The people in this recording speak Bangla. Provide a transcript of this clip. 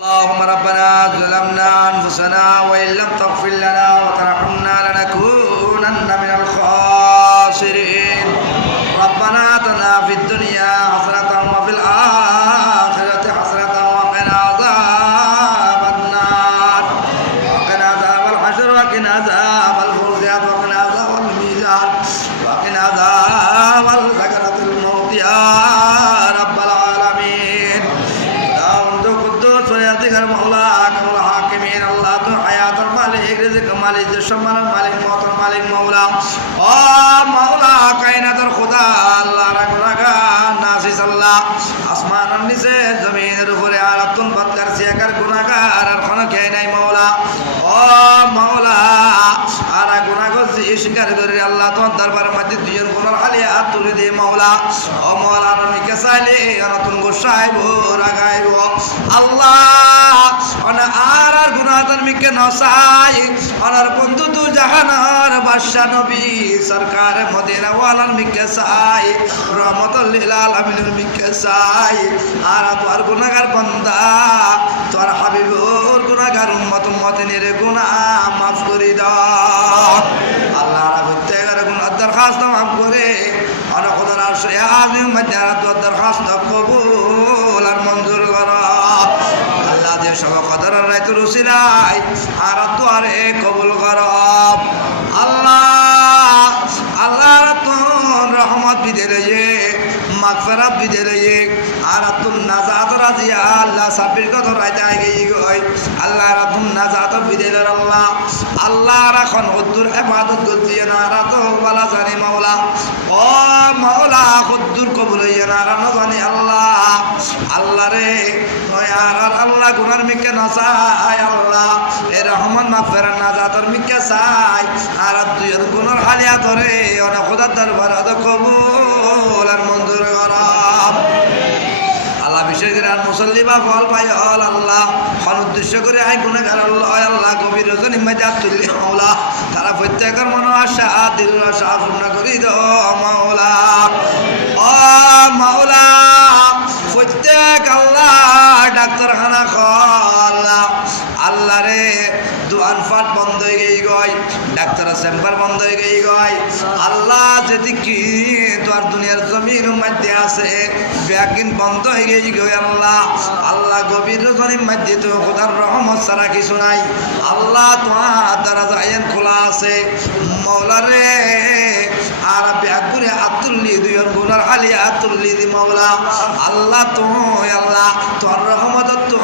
اللهم ربنا ظلمنا أنفسنا وإن لم تغفر لنا وترحمنا لنكونن من الخاسرين ربنا آتنا في الدنيا حسنة وفي الآخرة حسنة وقنا عذاب النار وقنا عذاب الحشر وقنا عذاب الفرجات وقنا عذاب الميزان وقنا عذاب سكرة الموت يا رب العالمين مولا كمال حاكمين الله تو حياة المالك رزق مالك الشمال المالك موت المالك مولا مولا كائنات الخدا الله رغا ناسس الله আসমান নিচে জমিনের উপরে আরাতুন বদকার সিয়াকার গুনাহগার আর কোন কে নাই মাওলা ও মাওলা আর গুনাহগার স্বীকার করে আল্লাহ তোমার দরবারের মধ্যে দুইজন গুনার হালিয়া তুলে দিয়ে মাওলা ও মাওলা আমি কে চাইলে নতুন গোসাইব রাগাইব আল্লাহ অন আর গুনাহগার মিকে নসাই অনার বন্ধু তু জাহানার বাদশা নবী সরকার মদিনা ওয়ালার মিকে চাই রহমাতুল লিল আলামিনের মিকে চাই আর তোর গুনাহগার বান্দা তোর হাবিবুর গুনাহগার উম্মতের গুনাহ মাফ করে দাও আল্লাহ প্রত্যেকের গুনাহ দরখাস্ত মাফ করে আর খোদার আরশে আযম মধ্যে তোর দরখাস্ত কবুল আর মঞ্জুর করো আল্লাহ দে সব কদর রাইত রুসিলাই আর তোরে কবুল করো আল্লাহ আল্লাহ তোর রহমত বিদেলে মাগফিরাত বিদেলে আর তুম নাজাত রাজিয়া আল্লাহ সাবির কত রাইতে আগে গই আল্লাহ রাতুম নাজাত বিদেলে আল্লাহ আল্লাহ রাখন হুদ্দুর ইবাদত গদিয়ে না রাত ওয়ালা জানি মাওলা ও মাওলা হুদ্দুর কবুল হইয়া না রানো জানি আল্লাহ আল্লাহ রে নয়ার আল্লাহ গুনার মিকে নাসাই আল্লাহ এ রহমান মাগফিরাত নাজাতর মিকে চাই আর দুইয়ের গুনার হালিয়া ধরে ওনা খোদার দরবার আদ কবুল আর মঞ্জুর করা আল্লাহ বিশেষ করে আর মুসল্লি বা ফল পাই আল্লাহ খন উদ্দেশ্য করে আই গুনাহগার আল্লাহ গভীর রজনী মধ্যে তুললি মাওলা তারা প্রত্যেকের মনো আশা দিল আশা পূর্ণ করি দাও মাওলা ও মাওলা প্রত্যেক আল্লাহ ডাক্তারখানা আল্লাহ আল্লাহ রে দোয়ান ফাট বন্ধ হয়ে গই গই ডাক্তার চেম্বার বন্ধ হয়ে গই গই আল্লাহ যদি কি তোর দুনিয়ার জমির মধ্যে আছে ব্যাকিন বন্ধ হয়ে গই গই আল্লাহ আল্লাহ গভীর রজনীর মধ্যে তো খোদার রহমত ছাড়া কিছু নাই আল্লাহ তোমার দরজা আইন খোলা আছে মাওলা রে আর ব্যাকুরে আতুল্লি দুইজন গুনার হালি আতুল্লি দি মাওলা আল্লাহ তো আল্লাহ তোর রহমত তো